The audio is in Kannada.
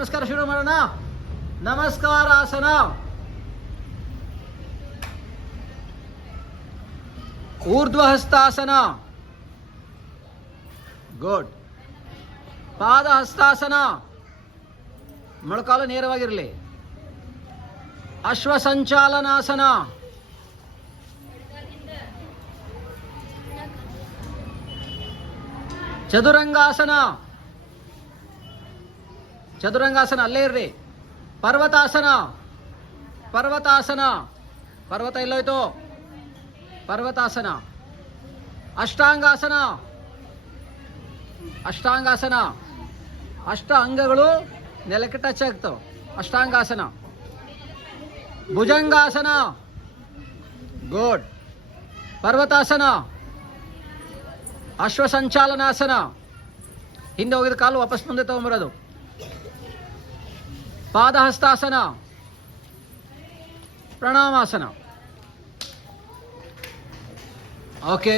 ನಮಸ್ಕಾರ ಶುರು ಮಾಡೋಣ. ನಮಸ್ಕಾರಾಸನ. ಊರ್ಧ್ವಹಸ್ತಾಸನ. ಗುಡ್. ಪಾದಹಸ್ತಾಸನ. ಮೊಳಕಾಲು ನೇರವಾಗಿರಲಿ. ಅಶ್ವಸಂಚಾಲನಾಸನ. ಚದುರಂಗಾಸನ. ಚದುರಂಗಾಸನ ಅಲ್ಲೇ ಇರ್ರಿ. ಪರ್ವತಾಸನ. ಪರ್ವತಾಸನ. ಪರ್ವತ ಎಲ್ಲೋಯ್ತು? ಪರ್ವತಾಸನ. ಅಷ್ಟಾಂಗಾಸನ. ಅಷ್ಟಾಂಗಾಸನ. ಅಷ್ಟ ಅಂಗಗಳು ನೆಲಕ್ಕೆ ಟಚ್ ಆಗ್ತವೆ. ಅಷ್ಟಾಂಗಾಸನ. ಭುಜಂಗಾಸನ. ಗುಡ್. ಪರ್ವತಾಸನ. ಅಶ್ವಸಂಚಾಲನಾಸನ. ಹಿಂದೆ ಹೋಗಿದ ಕಾಲು ವಾಪಸ್ ಮುಂದೆ ತಗೊಂಬರೋದು. ಪಾದಹಸ್ತಾಸನ. ಪ್ರಣಾಮಾಸನ. ಓಕೆ.